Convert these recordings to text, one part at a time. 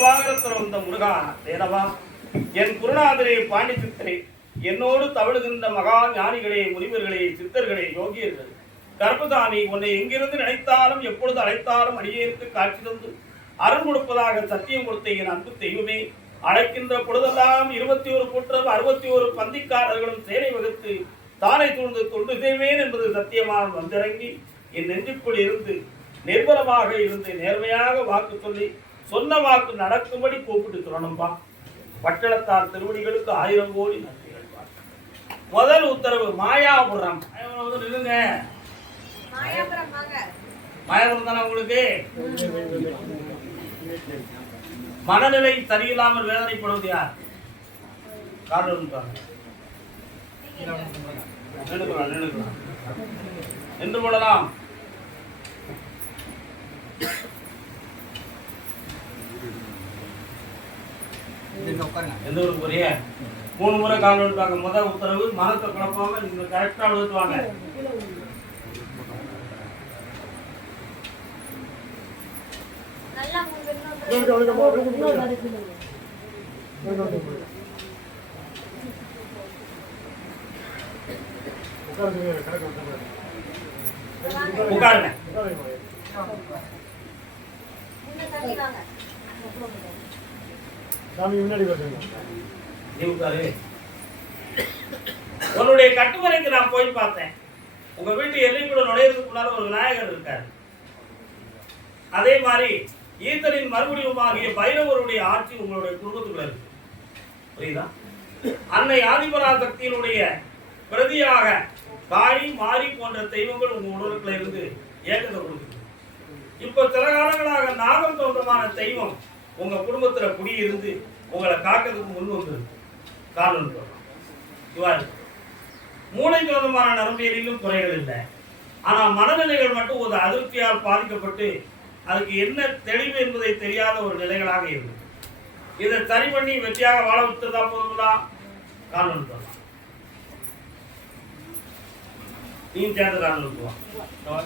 திவாகரத்தில் வந்த முருகா தேனவா, என் குருநாதரே பாண்டிசித்தரே, என்னோடு தவழுகின்ற மகா ஞானிகளே, முனிவர்களே, சித்தர்களே, யோகியர்களே, கர்ப்பதாமி, உன்னை எங்கிருந்து நினைத்தாலும் எப்பொழுது அழைத்தாலும் அடியேற்கு காட்சி தந்து அருள் கொடுப்பதாக சத்தியம் கொடுத்த என் அன்பு தெய்வமே, அழைக்கின்ற பொழுதெல்லாம் 21 கூற்றம் 61 பந்திக்காரர்களும் சேனை வகுத்து தானை தூழ்ந்து தொண்டு செய்வேன் என்பது சத்தியமாக வந்திறங்கி என் நெஞ்சுக்குள் இருந்து நிர்பலமாக இருந்து நேர்மையாக வாக்கு சொல்லி சொன்ன வாக்கு நடக்கும்படி கூப்பிட்டு சொல்லணும்பா. பட்டணத்தார் திருவடிகளுக்கு 1000 கோடி நன்றிகள். முதல் உத்தரவு மாயாபுரம். நில்லுங்க, மாயாபுரம் தானே உங்களுக்கு? மனநிலை சரியில்லாமல் வேதனைப்படுவது யார்? காரணம் என்று கொள்ளலாம். எந்த ஒரு புரிய 3 முறை கால் எடுப்பாங்க. முதல் உத்தரவு மனத்தை குழப்பாம நீங்க கரெக்டா எழுதுவாங்க. உட்காருங்க. உன்னுடைய கட்டுமறைக்கு நான் போய் பார்த்தேன். உங்க வீட்டு எல்லைக்குள்ள நுழையிறதுக்குள்ளார ஒரு விநாயகர் இருக்காரு. அதே மாதிரி ஈத்தனின் மறுபடியுமாகிய பைரவருடைய ஆட்சி உங்களுடைய குடும்பத்துக்குள்ள இருக்கு. புரியுதா? அன்னை ஆதிபராசக்தியினுடைய பிரதியாக காளி மாரி போன்ற தெய்வங்கள் உங்க உடலுக்குள்ள இருந்து ஏகத்தை கொடுக்குது. இப்போ சில காலங்களாக நாகம் தோன்றமான தெய்வம் உங்க குடும்பத்துல குடியிருந்து உங்களை காக்கிறதுக்கு முன் வந்துருக்கு. காரணம் இவ்வாறு மூளை தோன்றமான நரம்பியலிலும் குறைகள் இல்லை. ஆனா மனநிலைகள் மட்டும் ஒரு அதிருப்தியால் பாதிக்கப்பட்டு அதுக்கு என்ன தெளிவு என்பதை தெரியாத ஒரு நிலைகளாக இருக்கு. இதை சரி பண்ணி வெற்றியாக வாழ விட்டுறதா போதுங்களா? காரணம் சொல்லலாம். நீ சேர்ந்த காரணம்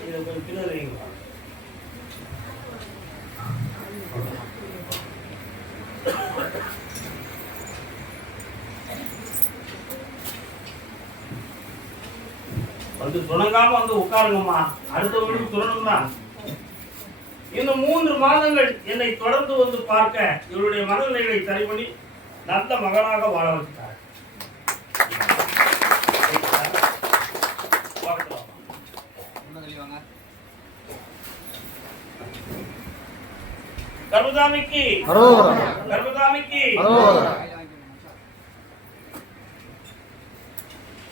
இதை கொஞ்சம் பின்னறிங்களா? வந்து துணங்காம வந்து உட்காருங்கம்மா. அடுத்த வீடு துணணும்னா இன்னும் 3 மாதங்கள் என்னை தொடர்ந்து வந்து பார்க்க இவருடைய மனநிலைகளை சரி பண்ணி நல்ல மகனாக வாழ வச்சார். கர்மதாமிக்கு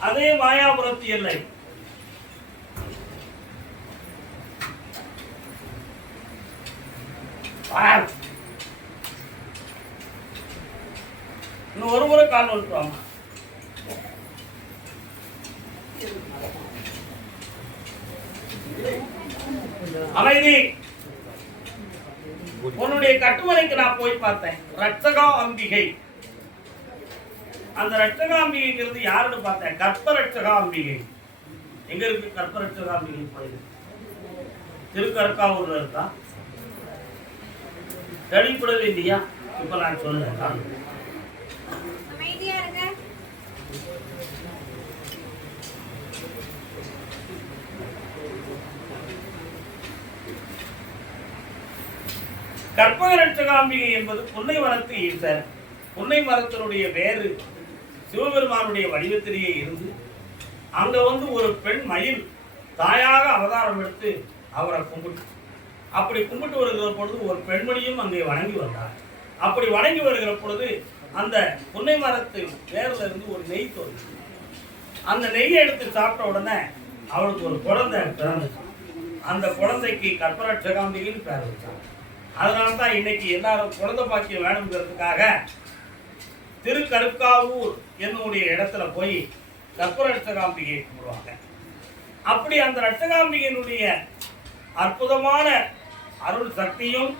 அதே மாயாபுரத்து எல்லை. இன்னும் ஒரு முறை கால் வந்துருவாங்க. அமைதி. உன்னுடைய கட்டுமனைக்கு நான் போய் பார்த்தேன். ரட்சகா அம்பிகை. அந்த ரட்சகா அம்பிகைங்கிறது யாருன்னு பார்த்தேன். கற்ப ரட்சகா அம்பிகை. எங்க இருக்கு கற்ப ரட்சகா அம்பிகை கோயில்? திருக்கற்காவூர்ல இருக்கா? தெளிவுபடவே இல்லையா? இப்ப நான் சொல்றேன். கற்பக ரட்சகாம்பிகை என்பது புன்னை மரத்து ஈசர். புன்னை மரத்தினுடைய வேறு சிவபெருமானுடைய வடிவத்திலேயே இருந்து அங்க வந்து ஒரு பெண் மயில் தாயாக அவதாரம் எடுத்து அவரை கும்பிட்டு, அப்படி கும்பிட்டு வருகிற பொழுது ஒரு பெண்மணியும் அங்கே வணங்கி வந்தார். அப்படி வணங்கி வருகிற பொழுது அந்த புன்னை மரத்து வேர்ல இருந்து ஒரு நெய் தோன்றும். அந்த நெய்யை எடுத்து சாப்பிட்ட உடனே அவளுக்கு ஒரு குழந்தை பிறந்துச்சு. அந்த குழந்தைக்கு கற்பரட்சகாம்பிகைன்னு பேர் வச்சாங்க. அதனால்தான் இன்னைக்கு எல்லாரும் குழந்தை பாக்கியம் வேணுங்கிறதுக்காக திருக்கருக்காவூர் என்னுடைய இடத்துல போய் கற்பரட்சகாம்பிகை கும்பிடுவாங்க. அப்படி அந்த ரட்சகாம்பிகையினுடைய அற்புதமான அருள் சக்தியும்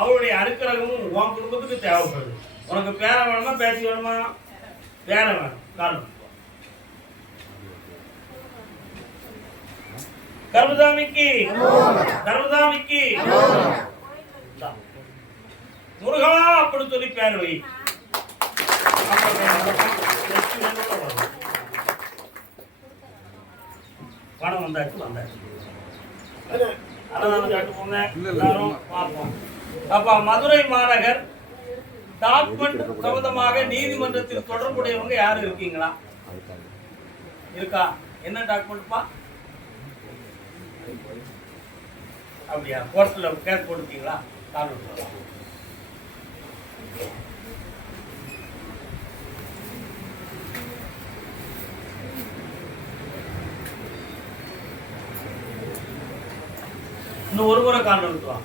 அவருடைய அனுக்கிரகமும் உன் குடும்பத்துக்கு தேவைப்படுது. உனக்கு பேர வேணுமா, பேசி வேணுமா? பேர வேணும். காரணம் கர்மதாமிக்கு முருகா அப்படின்னு சொல்லி பேர் வை. பணம் வந்தாச்சு. அப்ப மதுரை மாநகர் டாக்குமெண்ட் சம்பந்தமாக நீதிமன்றத்தில் தொடர்புடையவங்க யாரும் இருக்கீங்களா? இருக்கா? என்ன டாக்குமெண்ட்ப்பா? அப்படியா? கோர்ட்ல கேஸ் போட்டுருக்கீங்களா? இன்னும் ஒரு முறை காரணம் விட்டுவான்.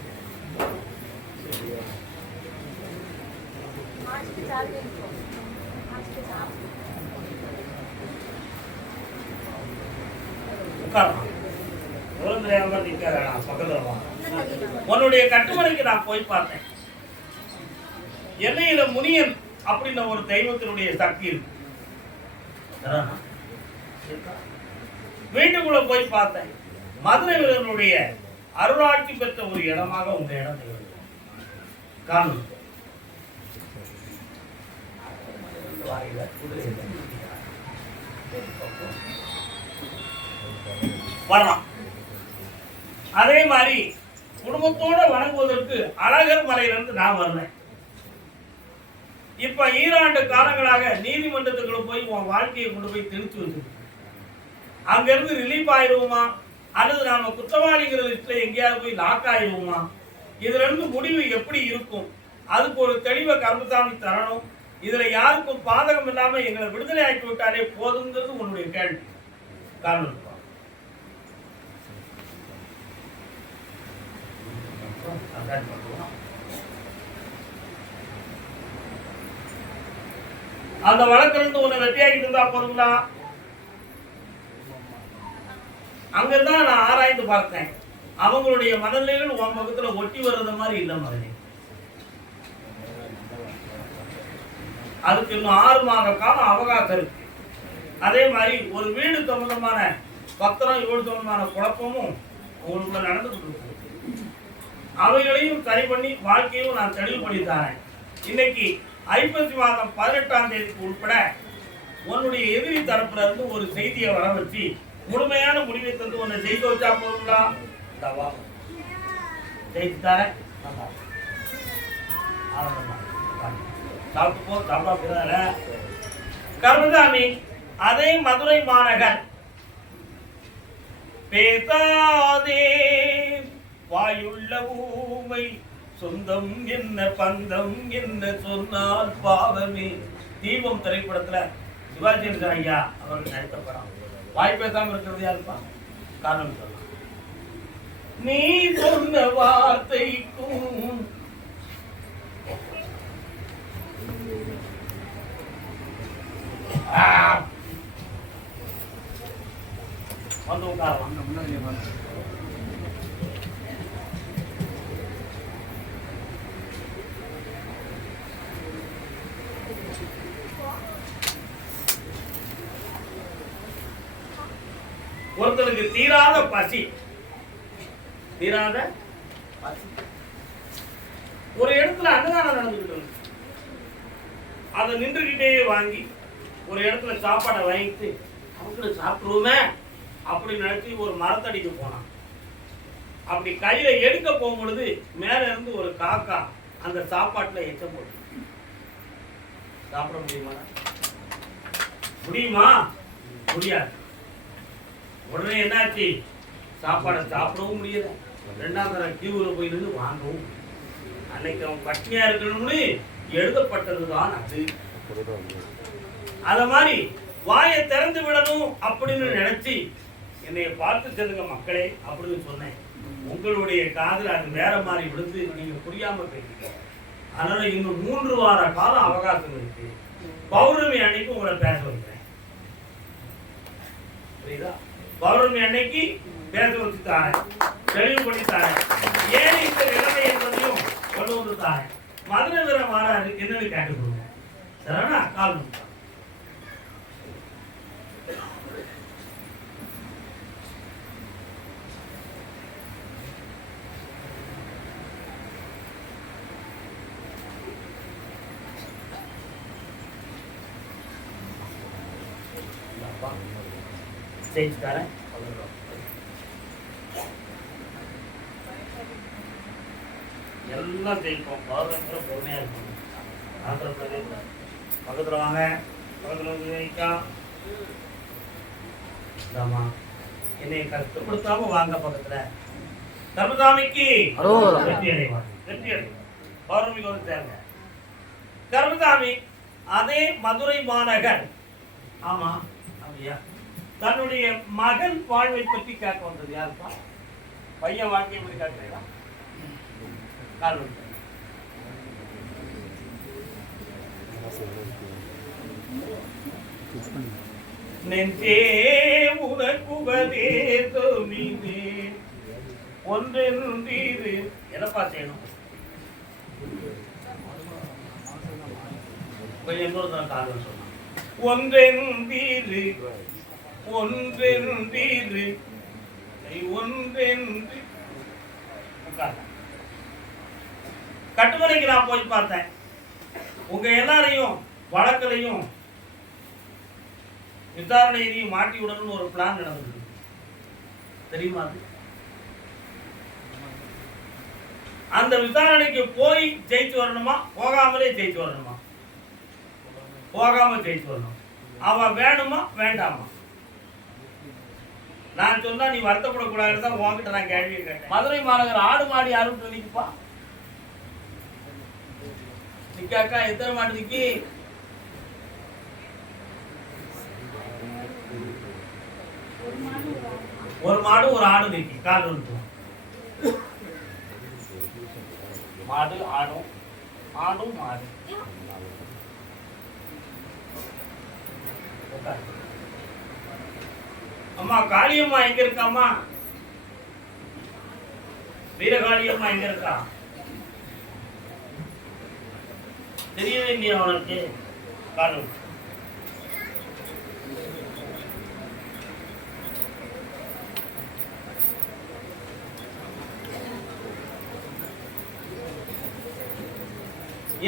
உன்னுடைய கட்டுமனைக்கு நான் போய் பார்த்தேன். எல்லையில முனியன் அப்படின்ற ஒரு தெய்வத்தினுடைய சக்தி இருக்கு. வீட்டுக்குள்ள போய் பார்த்தேன். மதுரை வீரனுடைய அருளாட்சி பெற்ற ஒரு இடமாக உங்க இடம் காணும். வரலாம். அதே மாதிரி குடும்பத்தோட வணங்குவதற்கு அழகர் மலையிலிருந்து நான் வர்றேன். இப்ப ஈராண்டு காலங்களாக நீதிமன்றத்துக்குள்ள போய் உன் வாழ்க்கையை கொண்டு போய் திணிச்சு வச்சிருக்கு. அங்கிருந்து ரிலீஃப் ஆயிடுவோமா அல்லது நாம குற்றவாளிகள் லிஸ்ட்ல எங்கேயாவது போய் லாக் ஆயிடுவோமா? இதுல இருந்து முடிவு எப்படி இருக்கும்? அதுக்கு ஒரு தெளிவை கருமசாமி தரணும். இதுல யாருக்கும் பாதகம் இல்லாம எங்களை விடுதலை ஆக்கி விட்டாலே போதுங்கிறது உன்னுடைய கேள்வி. காரணம் அந்த வழக்கிலிருந்து உன்னை வெற்றியாகிட்டு இருந்தா போதுங்களா? அங்கதான் நான் ஆராய்ந்து பார்த்தேன். அவங்களுடைய மனநிலைகள் உன் பக்கத்துல ஒட்டி வர்றது மாதிரி இல்லை மகனே. அதுக்கு இன்னும் 6 மாத காலம் அவகாசம் இருக்கு. அதே மாதிரி ஒரு வீடு சம்பந்தமான பத்திரம் 7 சம்பந்தமான குழப்பமும் உங்களுக்குள்ள நடந்துட்டு இருக்கு. அவைகளையும் சரி பண்ணி வாழ்க்கையும் நான் தெளிவு பண்ணி தரேன். இன்னைக்கு ஐப்பசி மாதம் 18ஆம் தேதிக்கு உட்பட உன்னுடைய எதிரி தரப்புல இருந்து ஒரு செய்தியை வர வச்சு முழுமையான முடிவை தந்து உன்னை ஜெயிக்க வச்சா போதுங்களா? ஜெயிச்சு தரேன். சாப்பிட்டு போ. சாப்பிடா கருமசாமி. அதே மதுரை மாநகர் பேசாதே வாயுள்ள ஊமை சொந்தம் என்ன பந்தம் என்ன சொன்னால் பாவமே. தீபம் திரைப்படத்துல சிவாஜி ஐயா அவர்கள் நடித்த படம். வாய் பேசாம இருக்கிறது யாருப்பா? காரணம் சொல்லலாம். நீ சொன்ன வார்த்தைக்கும் வந்து உட்காரலாம். ஒருத்தருக்கு தீராத பசி ஒரு இடத்துல அன்னதானம் நடந்துகிட்டு இருக்கு. அதை நின்றுகிட்டே வாங்கி ஒரு இடத்துல சாப்பாடை வாங்கிட்டு அவங்கள சாப்பிடுவோமே அப்படின்னு நினைச்சு ஒரு மரத்தடிக்கு போனான். அப்படி கையில எடுக்க போகும் பொழுது மேல இருந்து ஒரு காக்கா அந்த சாப்பாட்டுல எச்சம் போடு. சாப்பிட முடியுமா? முடியாது. உடனே என்னாச்சு? சாப்பாடை சாப்பிடவும் முடியல. 2ஆம் தர கியூவில் போய் நின்று வாங்கவும். அன்னைக்கு அவன் பட்னியா இருக்கணும்னு எழுதப்பட்டதுதான் அது. அத மாதிரி வாயை திறந்து விடணும் அப்படின்னு நினைச்சு என்னைய பார்த்து செல்லுங்க மக்களே அப்படின்னு சொன்னேன். உங்களுடைய காதுல அது வேற மாதிரி விழுந்து நீங்க புரியாம போயிட்டீங்க. அதனால இன்னும் 3 வார காலம் அவகாசம் இருக்கு. பௌர்ணமி அன்னைக்கு உங்களை பேச வைக்கிறேன். புரியுதா? பௌர்ணமி அன்னைக்கு பேச வச்சு தாரேன், தெளிவு பண்ணி தாரேன். ஏன் இந்த நிலைமை என்பதையும் கொண்டு வந்து தாரேன். மதுரை வீர மாறாரு என்னன்னு கேட்டு கொடுங்க. சரினா? கால் ஜெயிச்சுக்காரன் எல்லாம் ஜெயிப்போம். பௌர்ணமி பொறுமையா இருக்கும். ஆந்திர பிரதேசம் பக்கத்துல வாங்க, பக்கத்துல வந்து வைக்கா என்னை கஷ்டப்படுத்தாம வாங்க பக்கத்துல. கர்மசாமிக்கு வெற்றி அடைவார், வெற்றி அடைவார். பௌர்ணமிக்கு வந்து தேங்க. கர்மசாமி அதே மதுரை மாநகர், ஆமா அப்படியா, தன்னுடைய மகன் வாழ்வை பற்றி கேட்க வந்தது யாருப்பா? பையன் வாழ்க்கையை பற்றி கேட்கிறீங்களா? நெஞ்சே உனக்குபதேசமிதே ஒன்றென்றீரு என்னப்பா செய்யணும்? காரணம் சொன்ன ஒன்றென்றீரு ஒன்றென்றீரு ஒன்றென்று கட்டுமலைக்கு நான் போய் பார்த்தேன். உங்க எல்லாரையும் வழக்கிலையும் விசாரணையிலையும் மாட்டி விடணும்னு ஒரு பிளான் நடந்தது, தெரியுமா? அந்த விசாரணைக்கு போய் ஜெயிச்சு வரணுமா, போகாமலே ஜெயிச்சு வரணுமா? போகாம ஜெயிச்சு வரணும். அவன் வேணுமா வேண்டாமா? நான் சொன்னா நீ வருத்தப்படக்கூடாதுன்னு தான் உன்கிட்ட நான் கேள்வி கேட்டேன். மதுரை மாநகர் ஆடு மாடி யாரும் நிற்குப்பா? நிக்காக்கா எத்தனை மாடு நிக்கி? ஒரு மாடு ஒரு ஆடு நிக்கி. கால் மாடு ஆடும், ஆடும் மாடு. அம்மா காளியம்மா எங்க இருக்காமா? வீரகாளியம்மா எங்க இருக்கா? தெரியவே இல்லையா அவனுக்கு? காலம்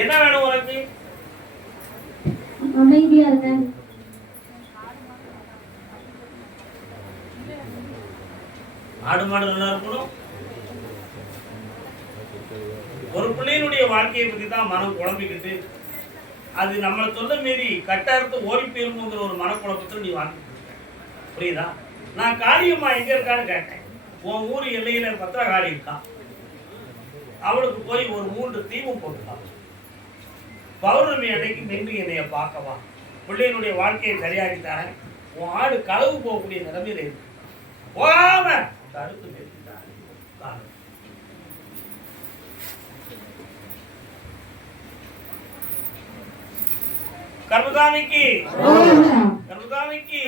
என்ன வேணும் உனக்கு? அமைதியா இருங்க. ஆடு மாடு நல்லா இருக்கணும். ஒரு பிள்ளையினுடைய வாழ்க்கையை பத்தி தான் மனம் குழம்பிக்கிட்டு அது நம்மளை சொல்ல மீறி கட்டாரத்தை ஓடி போயிருமோங்கிற ஒரு மனக்குழப்பத்தில் நீ வாங்கி புரியுதா? நான் காளியம்மா எங்க இருக்கான்னு கேட்டேன். உன் ஊர் எல்லையில பத்திரகாளி இருக்கா, அவளுக்கு போய் ஒரு 3 தீபம் போட்டுக்கலாம். பௌர்ணமி அன்னைக்கு நின்று என்னைய பார்க்கவா, பிள்ளையினுடைய வாழ்க்கையை சரியாக்கி தரேன். உன் ஆடு களவு போகக்கூடிய நிலைமையில இருக்கு, போகாம தடுத்து நிறுத்திட்டாரு. கர்மசாமிக்கு கர்மசாமிக்கு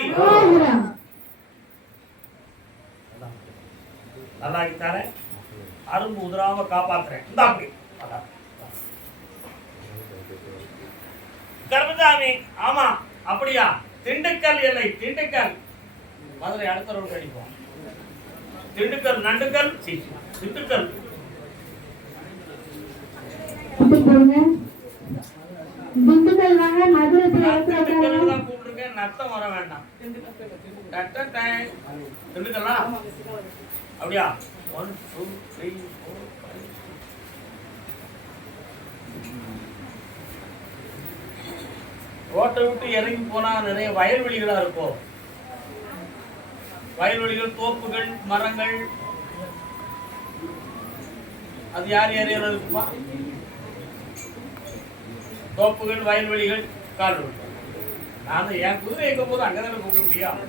நல்லாக்கி தரேன். அரும்பு உதிராம காப்பாத்துறேன். இந்த அப்படி கர்மசாமி. ஆமா அப்படியா? திண்டுக்கல் எல்லை, திண்டுக்கல் மதுரை அடுத்த ரோடு அடிப்போம். திண்டுக்கல் நண்டுக்கல் திண்டுக்கல் திண்டுக்கல் வாங்க. மதுரை தான் கூப்பிட்டுருக்கேன், நத்தம் வர வேண்டாம். திண்டுக்கல்லா அப்படியா? 1 2 3 4 5 ரோட்டை விட்டு இறங்கி போனா நிறைய வயல்வெளிகளா இருக்கும். வயல்வெளிகள், தோப்புகள், மரங்கள், அது யார் ஏரியாவில் இருக்குப்பா? தோப்புகள், வயல்வெளிகள், கால். நான் என் குதிரை எங்க போதும் அங்கதானே கூப்பிட முடியும்.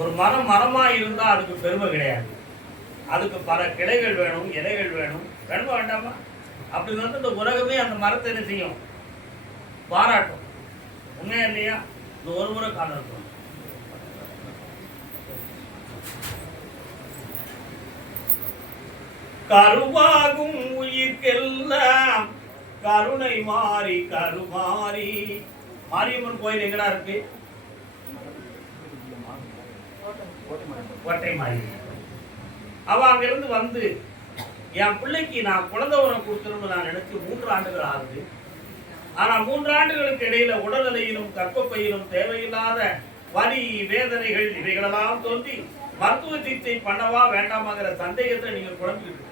ஒரு மரம் மரமா இருந்தா அதுக்கு பெருமை கிடையாது. அதுக்கு பல கிளைகள் வேணும், இலைகள் வேணும், வேணுமா வேண்டாமா? அப்படி வந்து இந்த உலகமே அந்த மரத்தை என்ன செய்யும்? பாராட்டும். உண்மையா இல்லையா? இந்த ஒரு முறை காலம் இருக்கும். கருவாகும் உயிர்க்கெல்லாம் கருணை மாறி கருமாறி. மாரியம்மன் கோயில் எங்கடா இருக்கு? கோட்டை மாறி. அவ அங்கிருந்து வந்து என் பிள்ளைக்கு நான் குழந்தை உரம் கொடுக்கணும்னு நான் நினைச்சு 3 ஆண்டுகள் ஆகுது. ஆனா 3 ஆண்டுகளுக்கு இடையில உடல்நிலையிலும் கற்பப்பையிலும் தேவையில்லாத வலி வேதனைகள் இவைகளெல்லாம் தோன்றி மருத்துவ சிகிச்சை பண்ணவா வேண்டாமாங்கிற சந்தேகத்தை நீங்க குழம்பிட்டு இருக்கீங்க.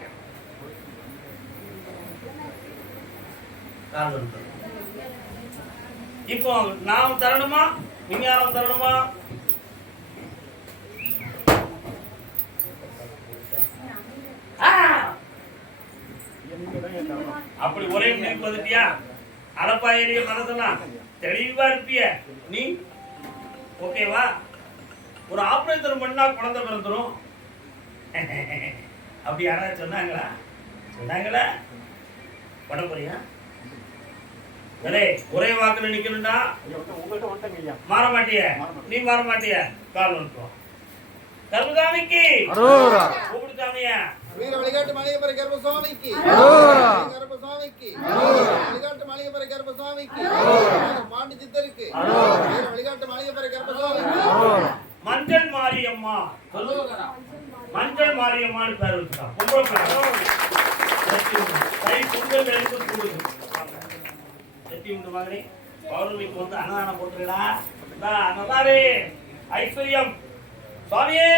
இப்போ நாம் தரணுமா விஞ்ஞானம் தரணுமா? அப்படி ஒரே முடிவு வந்துட்டியா? அலப்பாயிரிய மனசெல்லாம் தெளிவா இருப்பிய நீ. ஓகேவா? ஒரு ஆபரேஷன் பண்ணா குழந்தை பிறந்துரும் அப்படி யாராவது சொன்னாங்களா? சொன்னாங்களா? பண்ண போறியா? ஒரே வாக்குல நிக்கணும்டா. மாற மாட்டிய நீ, மாற மாட்டிய. கால் வந்துட்டோம். கருமசாமிக்கு கூப்பிடுசாமியா. வீர வழிகாட்டு மலையப்பரை கருப்பசாமிக்கு, கருப்பசாமிக்கு வழிகாட்டு மலையப்பரை கருப்பசாமிக்கு, பாண்டி சித்தருக்கு வீர வழிகாட்டு மலையப்பரை கருப்பசாமிக்கு. மஞ்சள் மாரியம்மா சொல்லு. மஞ்சள் மாரியம்மான்னு பேர் வச்சுட்டான். பொங்கல் பொங்கல் எடுத்து கூடுது. செட்டி உண்டு மாதிரி பௌர்ணமிக்கு வந்து அன்னதானம் போட்டுருடா. நல்லாரே ஐஸ்வர்யம் சுவாமியே.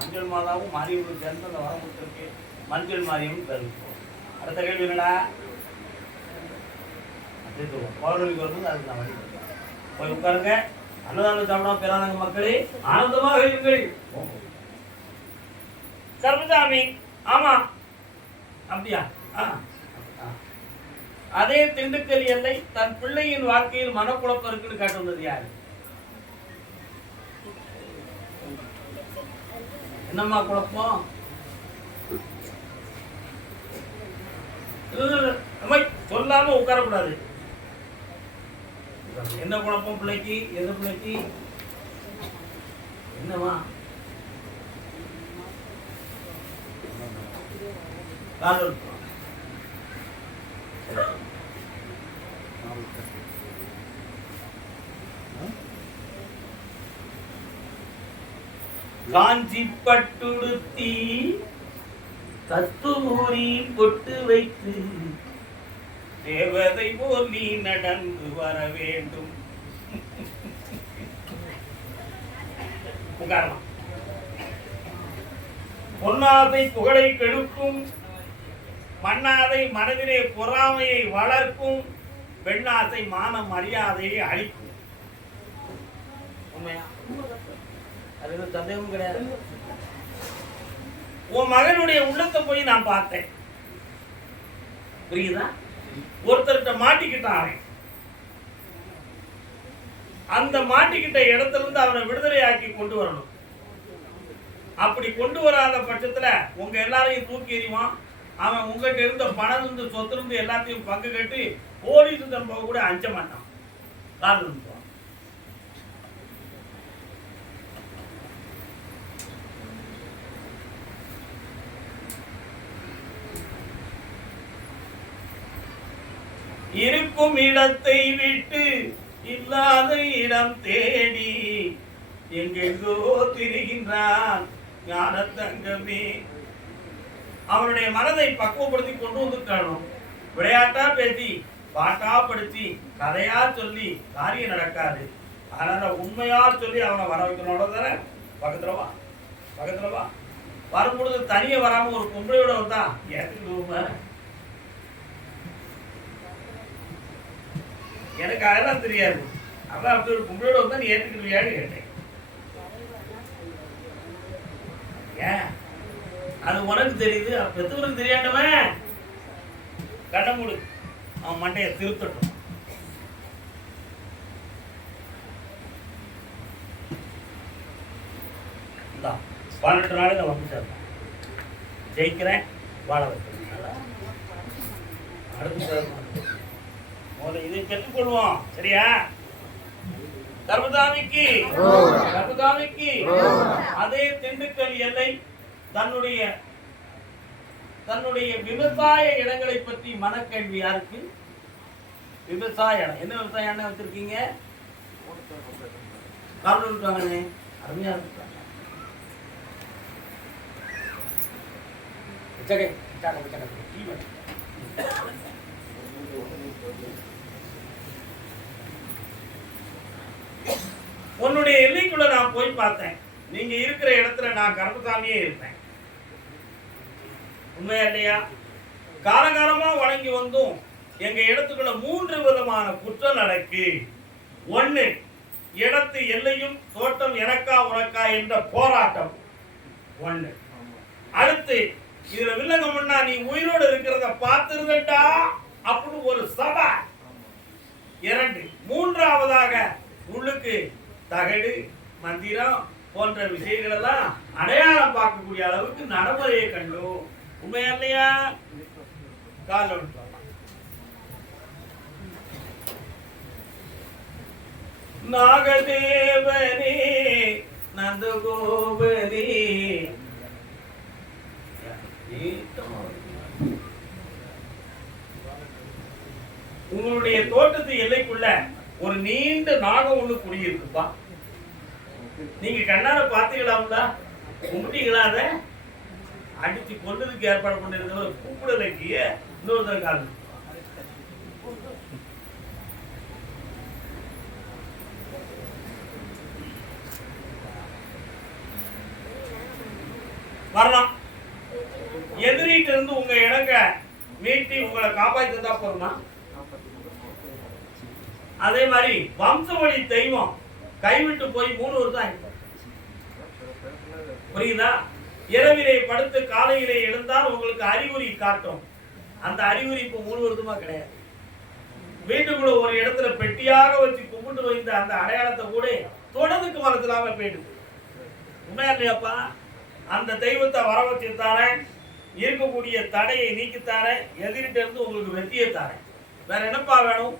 மஞ்சள் மாதாவும் மாரியம்மன் சேர்ந்து அந்த வரம் கொடுத்துருக்கு. மஞ்சள் மாரியம்மன் பேர். அடுத்த கேள்வி என்னடா? பௌர்ணமிக்கு வரும்போது அதுக்கு நான் வழி போய் உட்காருங்க. அன்னதானம் சாப்பிடாம பெறாதங்க மக்களே, ஆனந்தமாக இருங்கள். கருமசாமி ஆமா அப்படியா? அதே திண்டுக்கல் எல்லை தன் பிள்ளையின் வாழ்க்கையில் மனக்குழப்பம் இருக்குன்னு காட்டு வந்தது யாரு? என்னம்மா குழப்பம்? சொல்லாம உட்காரக்கூடாது. என்ன குழப்பம் பிள்ளைக்கு? எது பிள்ளைக்கு? என்னவா? காஞ்சி பட்டுடுத்தி கஸ்தூரி பொட்டு வைத்து தேவதை போல் நீ நடந்து வர வேண்டும். பொன்னாதை புகழை கெடுக்கும், மண்ணாதை மனதிலே பொறாமையை வளர்க்கும், பெண்ணாசை மான மரியாதையை அழிக்கும். உண்மையா? அது சந்தேகம் கிடையாது. உன் மகனுடைய உள்ளத்தை போய் நான் பார்த்தேன். புரியுதா? ஒருத்தர்கிட்ட மாட்டிக்கிட்டான். அந்த மாட்டிக்கிட்ட இடத்துல இருந்து அவனை விடுதலை ஆக்கி கொண்டு வரணும். அப்படி கொண்டு வராத பட்சத்துல உங்க எல்லாரையும் தூக்கி எறிவான். அவன் உங்ககிட்ட இருந்த பணம் இருந்து சொத்து இருந்து எல்லாத்தையும் பங்கு கட்டி போலீஸ் தன்ப கூட அஞ்ச மாட்டான். இருக்கும் இடத்தை விட்டு இல்லாத இடம் தேடி எங்கெங்கோ திரிகின்றான் ஞான தங்கமே. அவனுடைய மனதை பக்குவப்படுத்தி கொண்டு வந்து காணும். விளையாட்டா பேசி, பாட்டா படுத்தி, கதையா சொல்லி காரியம் நடக்காது. அதனால உண்மையா சொல்லி அவனை வர வைக்கணும். தானே பக்கத்துல வா, பக்கத்துல வா. வரும்பொழுது தனியே வராம ஒரு பொம்பளையோட வந்தா ஏத்துக்கிடுவோமா? எனக்கு அதெல்லாம் தெரியாது. அதான் அப்படி ஒரு பொம்பளையோட வந்தா நீ ஏத்துக்கிடுவியான்னு கேட்டேன். ஏன் அது உனக்கு தெரியுது, பெத்தவனுக்கு தெரியாண்டவன் கண்ண மூடு. அவன் மண்டையை திருத்தட்டும். இந்த 18 நாளில் வந்து சேர்ந்தேன். ஜெயிக்கிறேன், வாழ வைக்கிறேன். அடுத்து முதல்ல இதை பெற்றுக்கொள்வோம். சரியா? கர்மசாமிக்கு கர்மசாமிக்கு. அதே திண்டுக்கல் எல்லை தன்னுடைய தன்னுடைய விவசாய இடங்களை பற்றி மனக்கேள்வி யாருக்கு? விவசாய இடம். என்ன விவசாய இடம் வச்சிருக்கீங்க? காரணம் இருக்காங்கண்ணே, அருமையா இருக்காங்க. உன்னுடைய எல்லைக்குள்ள நான் போய் பார்த்தேன். நீங்க இருக்கிற இடத்துல நான் கருப்பசாமியே இருப்பேன். உண்மையா இல்லையா? காலகாலமா வழங்கி வந்தும் எங்க இடத்துக்குள்ள 3 விதமான குற்றம் நடக்கு. 1, இடத்து எல்லையும் தோட்டம் எனக்கா உனக்கா என்ற போராட்டம் 1. அடுத்து இதுல வில்லங்கம்னா நீ உயிரோடு இருக்கிறத பார்த்திருந்தா அப்படின்னு ஒரு சபை 2. 3ஆவதாக உள்ளுக்கு தகடு மந்திரம் போன்ற விஷயங்கள் எல்லாம் அடையாளம் பார்க்கக்கூடிய அளவுக்கு நடைமுறையை கண்டோம். உண்மையா இல்லையா? கால நாகதேவனே நந்தகோபனே உங்களுடைய தோட்டத்து எல்லைக்குள்ள ஒரு நீண்ட நாகம் ஒண்ணு குடியிருக்குப்பா. நீங்க கண்ணார பாத்தீங்களாம்ல, கும்பிட்டீங்களா? அதை அடிச்சு கொண்டதுக்கு ஏற்பாடு பண்ணிருந்தவர் கூப்பிடலைக்கு இன்னொருத்தர் கால வரலாம். எதிரிட்டு இருந்து உங்க இடங்க மீட்டி உங்களை காப்பாற்றிருந்தா போதுமா? அதே மாதிரி வம்சவழி தெய்வம் கைவிட்டு போய் 3 வருஷம் ஆகிட்டு. புரியுதா? இரவிலே படுத்து காலையிலே எழுந்தால் உங்களுக்கு அறிகுறி காட்டும். அந்த அறிகுறி இப்போ 3 வருஷமா கிடையாது. வீட்டுக்குள்ள ஒரு இடத்துல பெட்டியாக வச்சு கும்பிட்டு வைத்த அந்த அடையாளத்தை கூட தொடர்ந்துக்கு மரத்திலாம போயிடுது. உண்மையா இல்லையாப்பா? அந்த தெய்வத்தை வர வச்சு தாரேன், இருக்கக்கூடிய தடையை நீக்கித்தாரேன், எதிரிட்ட இருந்து உங்களுக்கு வெற்றியை தாரேன். வேற என்னப்பா வேணும்?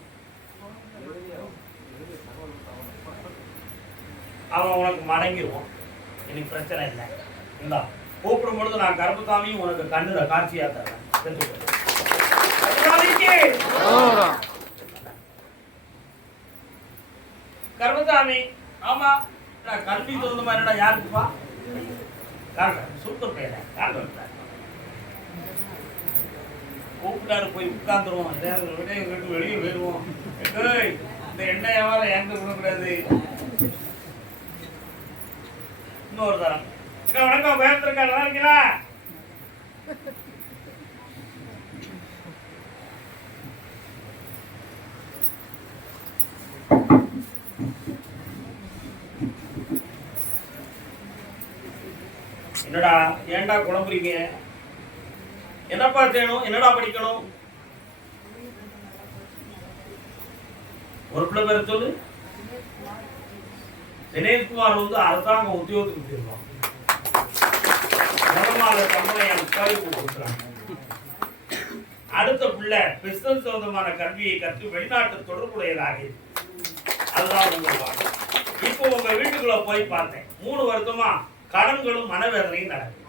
அவன் உனக்கு மடங்கிடுவான். எனக்கு பிரச்சனை இல்லை. இல்லா கூப்பிடும் பொழுது நான் கருப்பசாமியும் உனக்கு கண்ணுல காட்சியா தரேன். கருப்பசாமி ஆமா கல்வி தகுந்த மாதிரி யாருக்குப்பா? சூப்பர் பையன் கூப்பிட்டாரு, போய் உட்காந்துருவோம். விட்டு வெளியே போயிடுவோம். இந்த எண்ணெய் வியாபாரம் எங்க விடக்கூடாது. இன்னொரு தரம் வணக்கம் பேசுறக்கா, நல்லா இருக்கீங்களா? என்னடா ஏன்டா குழம்புறீங்க? என்னப்பா செய்யணும்? என்னடா படிக்கணும்? ஒரு பிள்ளை பேரை சொல்லு. தினேஷ்குமார் அரசாங்க உத்தியோகத்துக்கு போயிருவான். அடுத்த பிள்ளை பிசினஸ் சொந்தமான கல்வியை கற்று வெளிநாட்டு தொடர்புடையதாக. அதுதான் உங்க. இப்போ உங்க வீட்டுக்குள்ள போய் பார்த்தேன். 3 வருஷமா கடன்களும் மனவேதனையும் நடக்குது.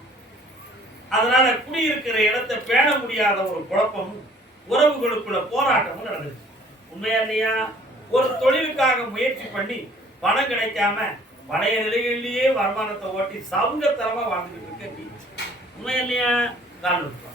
அதனால குடியிருக்கிற இடத்தை பேண முடியாத ஒரு குழப்பமும் உறவுகளுக்குள்ள போராட்டமும் நடந்துச்சு. உண்மையா இல்லையா? ஒரு தொழிலுக்காக முயற்சி பண்ணி பணம் கிடைக்காம பழைய நிலைகளிலேயே வருமானத்தை ஓட்டி சவுங்கத்தரமா வாழ்ந்துட்டு இருக்க. உண்மையா இல்லையா? காரணம்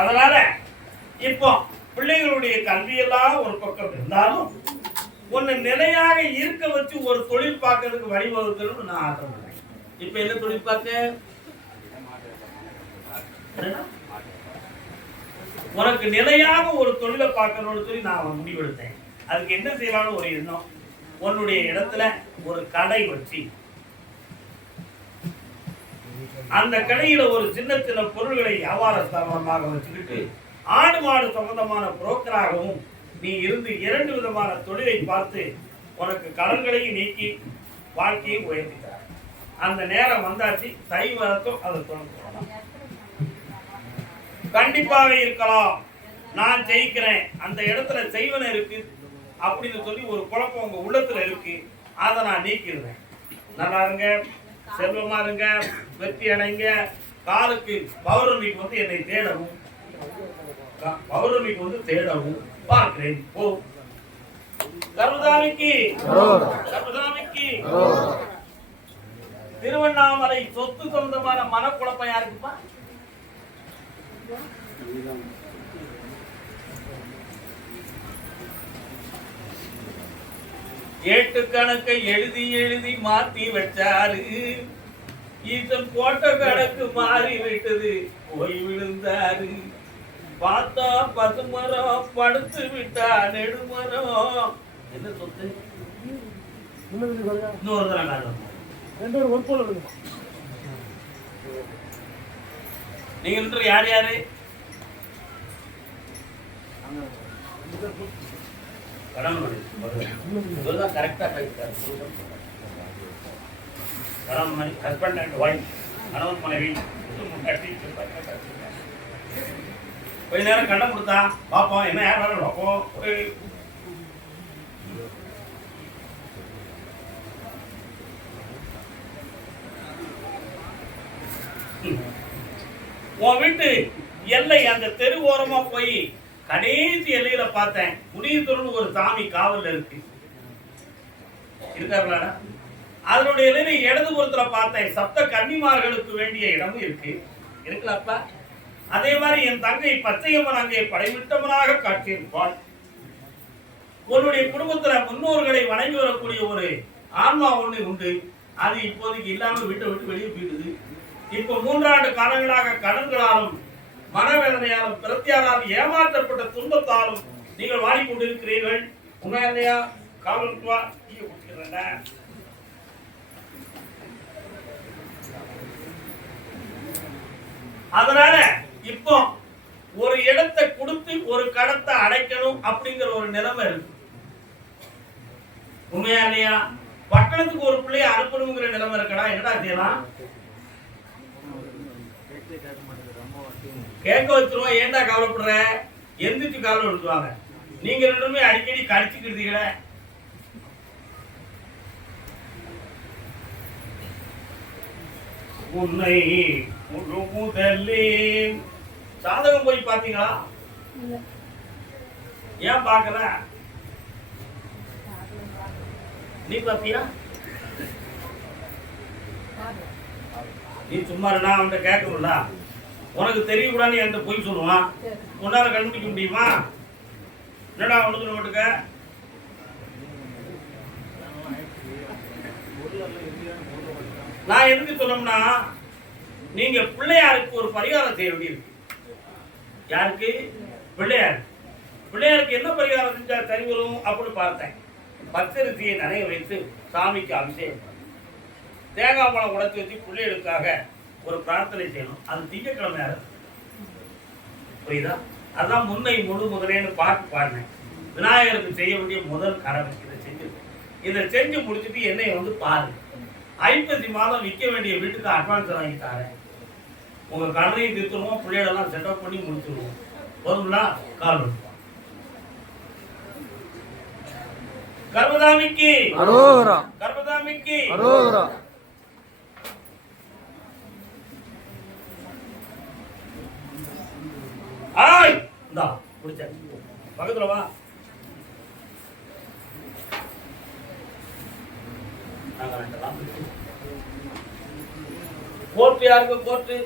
அதனால இப்போ பிள்ளைகளுடைய கல்வியெல்லாம் ஒரு பக்கம் இருந்தாலும் ஒன்னு நிலையாக இருக்க வச்சு ஒரு தொழில் பார்க்கறதுக்கு வழிவகுக்கணும்னு நான் ஆசைப்படுறேன். இப்ப என்ன தொழில் பார்க்க? உனக்கு நிலையாக ஒரு தொழிலை பார்க்கணும்னு சொல்லி நான் முடிவெடுத்தேன். அதுக்கு என்ன செய்யலாம்னு ஒரு எண்ணம். உன்னுடைய இடத்துல ஒரு கடை வச்சு அந்த கடையில ஒரு சின்ன சின்ன பொருள்களை வியாபார ஸ்தாபனமாக வச்சுக்கிட்டு ஆடு மாடு சம்பந்தமான புரோக்கராகவும் நீ இருந்து 2 விதமான தொழிலை பார்த்து உனக்கு கடன்களையும் நீக்கி வாழ்க்கையை உயர்த்திட்டார். அந்த நேரம் வந்தாச்சு. தை வரத்தும் அதை தொடங்கலாம். கண்டிப்பாக இருக்கலாம், நான் ஜெயிக்கிறேன், அந்த இடத்துல செய்வன இருக்கு அப்படின்னு சொல்லி ஒரு குழப்பம் உங்க உள்ளத்துல இருக்கு. அதை நான் நீக்கிடுவேன். நல்லா இருங்க, செல்வமா இருங்க, வெற்றி அடைங்க. காலுக்கு பௌர்ணமிக்கு வந்து என்னை தேடவும், பௌர்ணமிக்கு வந்து தேடவும் பார்க்கிறேன். ஓ கர்மசாமிக்கு, கர்மசாமிக்கு. திருவண்ணாமலை சொத்து சொந்தமான மனக்குழப்பம் யாருக்குப்பா? ஏட்டு கணக்கை எழுதி எழுதி மாத்தி வச்சாரு. ஈசன் போட்ட கணக்கு மாறி விட்டது, போய் விழுந்தாரு. பார்த்தா பசுமரம், படுத்து விட்டா நெடுமரம். என்ன சொத்து? இன்னொரு நீங்க யார் யாரு? ஹஸ்பண்ட் அண்ட் ஒய்ஃப், கணவன் மனைவி. கொஞ்ச நேரம் கண்ணை கொடுத்தா பார்ப்போம், என்ன யார் வேணும் பார்ப்போம். உன் வீட்டு எல்லை அந்த தெரு ஓரமா போய் கடைசி எல்லையில பார்த்தேன், முனியத்தூர்னு ஒரு சாமி காவல் இருக்கு. இருக்காருடா? அதனுடைய எல்லையில இடதுபுறத்துல பார்த்தேன், சப்த கன்னிமார்களுக்கு வேண்டிய இடமும் இருக்கு. இருக்கலாப்பா? அதே மாதிரி என் தங்கை பச்சையம்மன் அங்கே படைவிட்டவனாக காட்சியிருப்பாள். உன்னுடைய குடும்பத்துல முன்னோர்களை வணங்கி வரக்கூடிய ஒரு ஆன்மா ஒண்ணு உண்டு. அது இப்போதைக்கு இல்லாம வீட்டை விட்டு வெளியே போயிடுது. இப்போ 3 ஆண்டு காலங்களாக கடன்களாலும் மனவேதனையாலும் பிரத்தியாரால் ஏமாற்றப்பட்ட துன்பத்தாலும் நீங்கள் வாடிக்கொண்டிருக்கிறீர்கள். உண்மையா? காவல்துவா அதனால இப்போ ஒரு இடத்தை கொடுத்து ஒரு கடத்தை அடைக்கணும் அப்படிங்கிற ஒரு நிலைமை இருக்கு. உண்மையா இல்லையா? பட்டணத்துக்கு ஒரு பிள்ளைய அனுப்பணுங்கிற நிலைமை இருக்கடா. என்னடா செய்யலாம்? கேட்க வச்சிருவோம். ஏன்டா கவலைப்படுற? எந்திரிச்சு காலம் எடுத்துவாங்க. நீங்க ரெண்டுமே அடிக்கடி கடிச்சுக்கிறீங்களே. உன்னை முழு முதலே சாதகம் போய் பாத்தீங்களா? ஏன் பாக்கல? நீ பாத்தியா? நீ சும்மா இருந்தா அவன்கிட்ட கேட்கணும்ல. உனக்கு தெரியக்கூடாதுன்னு என்கிட்ட போய் சொல்லுவான். உன்னால கண்டுபிடிக்க முடியுமா? என்னடா ஒன்று மட்டுக்க நான் எதுக்கு சொல்லணும்னா, நீங்க பிள்ளையாருக்கு ஒரு பரிகாரம் செய்ய வேண்டியிருக்கு. யாருக்கு? பிள்ளையார். பிள்ளையாருக்கு என்ன பரிகாரம் செஞ்சா சரி வரும் அப்படின்னு பார்த்தேன். பச்சரிசியை நனைய வைத்து சாமிக்கு அபிஷேகம், தேங்காய் பழம் உடைச்சி வச்சு பிள்ளைகளுக்காக ஒரு பிரார்த்தனை செய்யணும். அது திங்கட்கிழமை. புரியுதா? அதான் முன்னை முழு முதலேன்னு பாட்டு பாடினேன். விநாயகருக்கு செய்ய வேண்டிய முதல் கடமை இதை செஞ்சு, இதை செஞ்சு முடிச்சுட்டு என்னை வந்து பாருங்க. ஐப்பசி மாதம் விற்க வேண்டிய வீட்டுக்கு அட்வான்ஸ் வாங்கி தரேன். உங்க கடனையும் தீர்த்துருவோம், பிள்ளைகளெல்லாம் செட்டப் பண்ணி முடிச்சிருவோம். போதுங்களா? கால் பண்ணுவோம். கர்மசாமிக்கு அரோகரா, கர்மசாமிக்கு அரோகரா. ஆய் இந்தா புடிச்ச பக்கத்துல வா. கோர்ட்டு யாருக்கு? கோர்ட்டு